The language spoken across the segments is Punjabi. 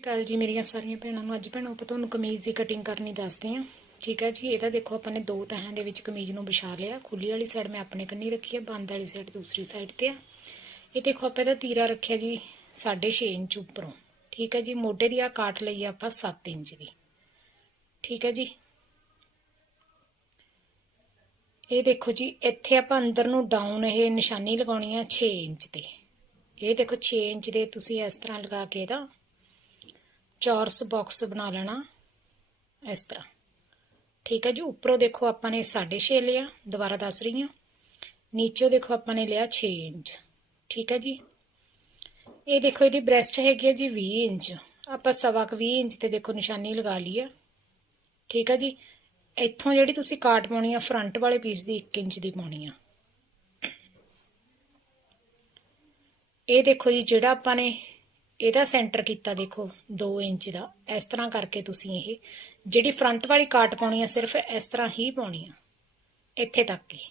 ਕੱਲ ਜੀ ਮੇਰੀਆਂ ਸਾਰੀਆਂ ਭੈਣਾਂ ਨੂੰ, ਅੱਜ ਭੈਣੋ ਆਪਾਂ ਤੁਹਾਨੂੰ ਕਮੀਜ਼ ਦੀ ਕਟਿੰਗ ਕਰਨੀ ਦੱਸਦੇ ਹਾਂ। ਠੀਕ ਹੈ ਜੀ ਇਹਦਾ ਦੇਖੋ ਆਪਾਂ ਨੇ ਦੋ ਤਹਾਂ ਦੇ ਵਿੱਚ ਕਮੀਜ਼ ਨੂੰ ਵਿਛਾ ਲਿਆ। ਖੁੱਲੀ ਵਾਲੀ ਸਾਈਡ ਮੈਂ ਆਪਣੇ ਕੰਨੀ ਰੱਖੀ ਹੈ, ਬੰਦ ਵਾਲੀ ਸਾਈਡ ਦੂਸਰੀ ਸਾਈਡ ਤੇ ਆ। ਇਹ ਦੇਖੋ ਆਪਾਂ ਇਹਦਾ ਤੀਰਾ ਰੱਖਿਆ ਜੀ 6.5 ਇੰਚ ਉੱਪਰੋਂ। ਠੀਕ ਹੈ ਜੀ, ਮੋਢੇ ਦੀ ਆ ਕਾਟ ਲਈ ਆਪਾਂ 7 ਇੰਚ ਦੀ। ਠੀਕ ਹੈ ਜੀ। ਇਹ ਦੇਖੋ ਜੀ, ਇੱਥੇ ਆਪਾਂ ਅੰਦਰ ਨੂੰ ਡਾਊਨ ਇਹ ਨਿਸ਼ਾਨੀ ਲਗਾਉਣੀ ਆ 6 ਇੰਚ ਤੇ। ਇਹ ਦੇਖੋ 6 ਇੰਚ ਦੇ ਤੁਸੀਂ ਇਸ ਤਰ੍ਹਾਂ ਲਗਾ ਕੇ ਇਹਦਾ ਚੌਰਸ ਬਾਕਸ ਬਣਾ ਲੈਣਾ ਇਸ ਤਰ੍ਹਾਂ। ਠੀਕ ਹੈ ਜੀ, ਉੱਪਰੋਂ ਦੇਖੋ ਆਪਾਂ ਨੇ 6.5 ਲਿਆ, ਦੁਬਾਰਾ ਦੱਸ ਰਹੀ ਹਾਂ। ਨੀਚੋਂ ਦੇਖੋ ਆਪਾਂ ਨੇ ਲਿਆ 6 ਇੰਚ। ਠੀਕ ਹੈ ਜੀ। ਇਹ ਦੇਖੋ ਇਹਦੀ ਬ੍ਰੈਸਟ ਹੈਗੀ ਹੈ ਜੀ 20 ਇੰਚ। ਆਪਾਂ ਸਵਾ ਕੁ 20 ਇੰਚ ਤੇ ਦੇਖੋ ਨਿਸ਼ਾਨੀ ਲਗਾ ਲਈ ਆ। ਠੀਕ ਹੈ ਜੀ। ਇੱਥੋਂ ਜਿਹੜੀ ਤੁਸੀਂ ਕਾਟ ਪਾਉਣੀ ਆ, ਫਰੰਟ ਵਾਲੇ ਪੀਸ ਦੀ 1 ਇੰਚ ਦੀ ਪਾਉਣੀ ਆ। ਇਹ ਦੇਖੋ ਜੀ, ਜਿਹੜਾ ਆਪਾਂ ਨੇ ਇਹਦਾ ਸੈਂਟਰ ਕੀਤਾ ਦੇਖੋ 2 ਇੰਚ ਦਾ। ਇਸ ਤਰ੍ਹਾਂ ਕਰਕੇ ਤੁਸੀਂ ਇਹ ਜਿਹੜੀ ਫਰੰਟ ਵਾਲੀ ਕਾਟ ਪਾਉਣੀ ਆ ਸਿਰਫ ਇਸ ਤਰ੍ਹਾਂ ਹੀ ਪਾਉਣੀ ਆ। ਇੱਥੇ ਤੱਕ ਹੀ।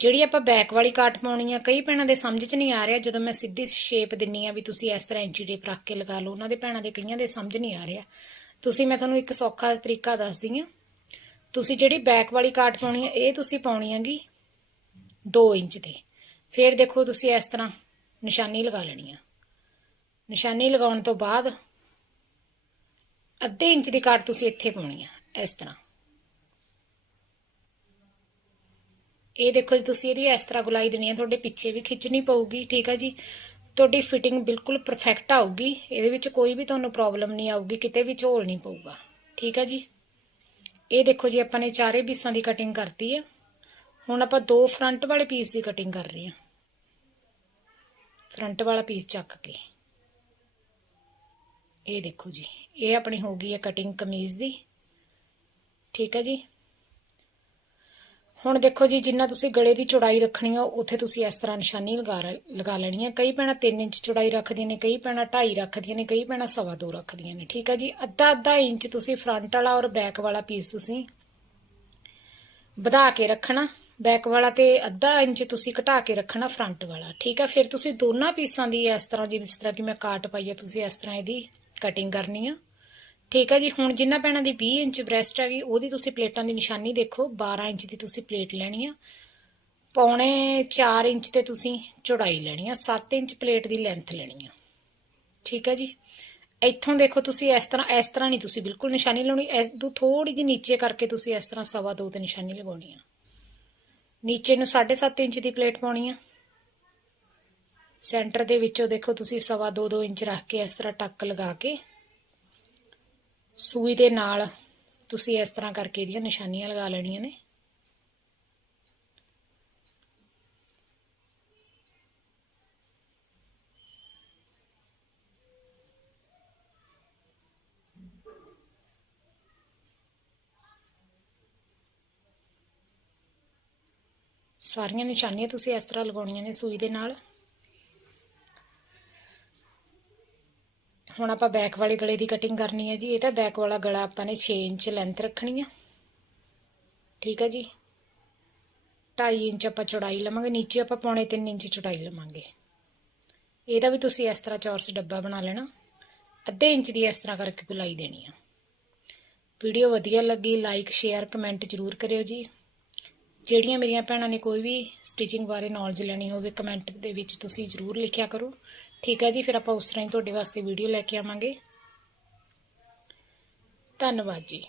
ਜਿਹੜੀ ਆਪਾਂ ਬੈਕ ਵਾਲੀ ਕਾਟ ਪਾਉਣੀ ਆ, ਕਈ ਭੈਣਾਂ ਦੇ ਸਮਝ 'ਚ ਨਹੀਂ ਆ ਰਿਹਾ। ਜਦੋਂ ਮੈਂ ਸਿੱਧੀ ਸ਼ੇਪ ਦਿੰਨੀ ਆ ਵੀ ਤੁਸੀਂ ਇਸ ਤਰ੍ਹਾਂ ਇੰਚੀ ਟੇਪ ਰੱਖ ਕੇ ਲਗਾ ਲਓ, ਉਹਨਾਂ ਦੇ ਭੈਣਾਂ ਦੇ ਕਈਆਂ ਦੇ ਸਮਝ ਨਹੀਂ ਆ ਰਿਹਾ। ਤੁਸੀਂ ਮੈਂ ਤੁਹਾਨੂੰ ਇੱਕ ਸੌਖਾ ਤਰੀਕਾ ਦੱਸਦੀ ਆ। ਤੁਸੀਂ ਜਿਹੜੀ ਬੈਕ ਵਾਲੀ ਕਾਟ ਪਾਉਣੀ ਆ, ਇਹ ਤੁਸੀਂ ਪਾਉਣੀ ਹੈਗੀ 2 ਇੰਚ ਤੇ। ਫਿਰ ਦੇਖੋ ਤੁਸੀਂ ਇਸ ਤਰ੍ਹਾਂ ਨਿਸ਼ਾਨੀ ਲਗਾ ਲੈਣੀ ਆ। ਨਿਸ਼ਾਨੀ ਲਗਾਉਣ ਤੋਂ ਬਾਅਦ ਅੱਧੇ ਇੰਚ ਦੀ ਕਾਟ ਤੁਸੀਂ ਇੱਥੇ ਪਾਉਣੀ ਆ, ਇਸ ਤਰ੍ਹਾਂ। ਇਹ ਦੇਖੋ ਜੀ, ਤੁਸੀਂ ਇਹਦੀ ਇਸ ਤਰ੍ਹਾਂ ਗੁਲਾਈ ਦੇਣੀ ਹੈ ਤੁਹਾਡੇ ਪਿੱਛੇ ਵੀ ਖਿੱਚਣੀ ਪਊਗੀ, ਠੀਕ ਆ ਜੀ? ਤੁਹਾਡੀ ਫਿਟਿੰਗ ਬਿਲਕੁਲ ਪਰਫੈਕਟ ਆਊਗੀ, ਇਹਦੇ ਵਿੱਚ ਕੋਈ ਵੀ ਤੁਹਾਨੂੰ ਪ੍ਰੋਬਲਮ ਨਹੀਂ ਆਊਗੀ, ਕਿਤੇ ਵੀ ਝੋਲ ਨਹੀਂ ਪਊਗਾ, ਠੀਕ ਆ ਜੀ? ਇਹ ਦੇਖੋ ਜੀ, ਆਪਾਂ ਨੇ ਚਾਰੇ ਪੀਸਾਂ ਦੀ ਕਟਿੰਗ ਕਰਤੀ ਹੈ ਹੁਣ ਆਪਾਂ ਦੋ ਫਰੰਟ ਵਾਲੇ ਪੀਸ ਦੀ ਕਟਿੰਗ ਕਰ ਰਹੇ ਹਾਂ ਫਰੰਟ ਵਾਲਾ ਪੀਸ ਚੱਕ ਕੇ। ਇਹ ਦੇਖੋ ਜੀ, ਇਹ ਆਪਣੀ ਹੋ ਗਈ ਹੈ ਕਟਿੰਗ ਕਮੀਜ਼ ਦੀ। ਠੀਕ ਹੈ ਜੀ? ਹੁਣ ਦੇਖੋ ਜੀ, ਜਿੰਨਾ ਤੁਸੀਂ ਗਲੇ ਦੀ ਚੌੜਾਈ ਰੱਖਣੀ ਆ, ਉੱਥੇ ਤੁਸੀਂ ਇਸ ਤਰ੍ਹਾਂ ਨਿਸ਼ਾਨੀ ਲਗਾ ਲਗਾ ਲੈਣੀ ਹੈ ਕਈ ਭੈਣਾਂ 3 ਇੰਚ ਚੌੜਾਈ ਰੱਖਦੀਆਂ ਨੇ, ਕਈ ਭੈਣਾਂ 2.5 ਰੱਖਦੀਆਂ ਨੇ, ਕਈ ਪੈਣਾ 2.5 ਰੱਖਦੀਆਂ ਨੇ। ਠੀਕ ਹੈ ਜੀ? ਅੱਧਾ ਅੱਧਾ ਇੰਚ ਤੁਸੀਂ ਫਰੰਟ ਵਾਲਾ ਔਰ ਬੈਕ ਵਾਲਾ ਪੀਸ ਤੁਸੀਂ ਵਧਾ ਕੇ ਰੱਖਣਾ। ਬੈਕ ਵਾਲਾ ਤੇ ਅੱਧਾ ਇੰਚ ਤੁਸੀਂ ਘਟਾ ਕੇ ਰੱਖਣਾ ਫਰੰਟ ਵਾਲਾ। ਠੀਕ ਹੈ? ਫਿਰ ਤੁਸੀਂ ਦੋਨਾਂ ਪੀਸਾਂ ਦੀ ਇਸ ਤਰ੍ਹਾਂ ਜਿਸ ਤਰ੍ਹਾਂ ਕਿ ਮੈਂ ਕਾਟ ਪਾਈ ਹੈ ਤੁਸੀਂ ਇਸ ਤਰ੍ਹਾਂ ਇਹਦੀ ਕਟਿੰਗ ਕਰਨੀ ਆ। ਠੀਕ ਆ ਜੀ, ਹੁਣ ਜਿੰਨਾ ਪੈਣਾ ਦੀ 20 ਇੰਚ ਬ੍ਰੈਸਟ ਹੈਗੀ, ਉਹਦੀ ਤੁਸੀਂ ਪਲੇਟਾਂ ਦੀ ਨਿਸ਼ਾਨੀ ਦੇਖੋ 12 ਇੰਚ ਦੀ ਤੁਸੀਂ ਪਲੇਟ ਲੈਣੀ ਆ। ਪੌਣੇ 4 ਇੰਚ ਤੇ ਤੁਸੀਂ ਚੌੜਾਈ ਲੈਣੀ ਆ 7 ਇੰਚ ਪਲੇਟ ਦੀ ਲੈਂਥ ਲੈਣੀ ਆ। ਠੀਕ ਹੈ ਜੀ। ਇੱਥੋਂ ਦੇਖੋ ਤੁਸੀਂ ਇਸ ਤਰ੍ਹਾਂ ਇਸ ਤਰ੍ਹਾਂ ਨਹੀਂ ਤੁਸੀਂ ਬਿਲਕੁਲ ਨਿਸ਼ਾਨੀ ਲਾਉਣੀ, ਇਸ ਤੋਂ ਥੋੜੀ ਜਿਹੀ ਨੀਚੇ ਕਰਕੇ ਤੁਸੀਂ ਇਸ ਤਰ੍ਹਾਂ ਸਵਾ ਦੋ ਤੇ ਨਿਸ਼ਾਨੀ ਲਗਾਉਣੀ ਆ। ਨੀਚੇ ਨੂੰ 7.5 ਇੰਚ ਦੀ ਪਲੇਟ ਪਾਉਣੀ ਆ। ਸੈਂਟਰ ਦੇ ਵਿੱਚੋਂ ਦੇਖੋ ਤੁਸੀਂ ਸਵਾ ਦੋ ਦੋ ਇੰਚ ਰੱਖ ਕੇ ਇਸ ਤਰ੍ਹਾਂ ਟੱਕ ਲਗਾ ਕੇ ਸੂਈ ਦੇ ਨਾਲ ਤੁਸੀਂ ਇਸ ਤਰ੍ਹਾਂ ਕਰਕੇ ਇਹਦੀਆਂ ਨਿਸ਼ਾਨੀਆਂ ਲਗਾ ਲੈਣੀਆਂ ਨੇ। ਸਾਰੀਆਂ ਨਿਸ਼ਾਨੀਆਂ ਤੁਸੀਂ ਇਸ ਤਰ੍ਹਾਂ ਲਗਾਉਣੀਆਂ ਨੇ ਸੂਈ ਦੇ ਨਾਲ। ਹੁਣ ਆਪਾਂ ਬੈਕ ਵਾਲੇ ਗਲੇ ਦੀ ਕਟਿੰਗ ਕਰਨੀ ਹੈ ਜੀ, ਇਹ ਤਾਂ ਬੈਕ ਵਾਲਾ ਗਲਾ ਆਪਾਂ ਨੇ 6 ਇੰਚ ਲੈਂਥ ਰੱਖਣੀ ਆ। ਠੀਕ ਹੈ ਜੀ? 2.5 ਇੰਚ ਆਪਾਂ ਚੌੜਾਈ ਲਵਾਂਗੇ, ਨੀਚੇ ਆਪਾਂ ਪੌਣੇ 3 ਇੰਚ ਚੌੜਾਈ ਲਵਾਂਗੇ। ਇਹਦਾ ਵੀ ਤੁਸੀਂ ਇਸ ਤਰ੍ਹਾਂ ਚੌਰਸ ਡੱਬਾ ਬਣਾ ਲੈਣਾ। ਅੱਧੇ ਇੰਚ ਦੀ ਇਸ ਤਰ੍ਹਾਂ ਕਰਕੇ ਗੁਲਾਈ ਦੇਣੀ ਆ। ਵੀਡੀਓ ਵਧੀਆ ਲੱਗੀ ਲਾਈਕ ਸ਼ੇਅਰ ਕਮੈਂਟ ਜ਼ਰੂਰ ਕਰਿਓ ਜੀ। ਜਿਹੜੀਆਂ ਮੇਰੀਆਂ ਭੈਣਾਂ ਨੇ ਕੋਈ ਵੀ ਸਟਿਚਿੰਗ ਬਾਰੇ ਨੌਲੇਜ ਲੈਣੀ ਹੋਵੇ ਕਮੈਂਟ ਦੇ ਵਿੱਚ ਤੁਸੀਂ ਜ਼ਰੂਰ ਲਿਖਿਆ ਕਰੋ। ਠੀਕ ਹੈ ਜੀ, ਫਿਰ ਆਪਾਂ ਉਸ ਤਰ੍ਹਾਂ ਹੀ ਤੁਹਾਡੇ ਵਾਸਤੇ ਵੀਡੀਓ ਲੈ ਕੇ ਆਵਾਂਗੇ। ਧੰਨਵਾਦ ਜੀ।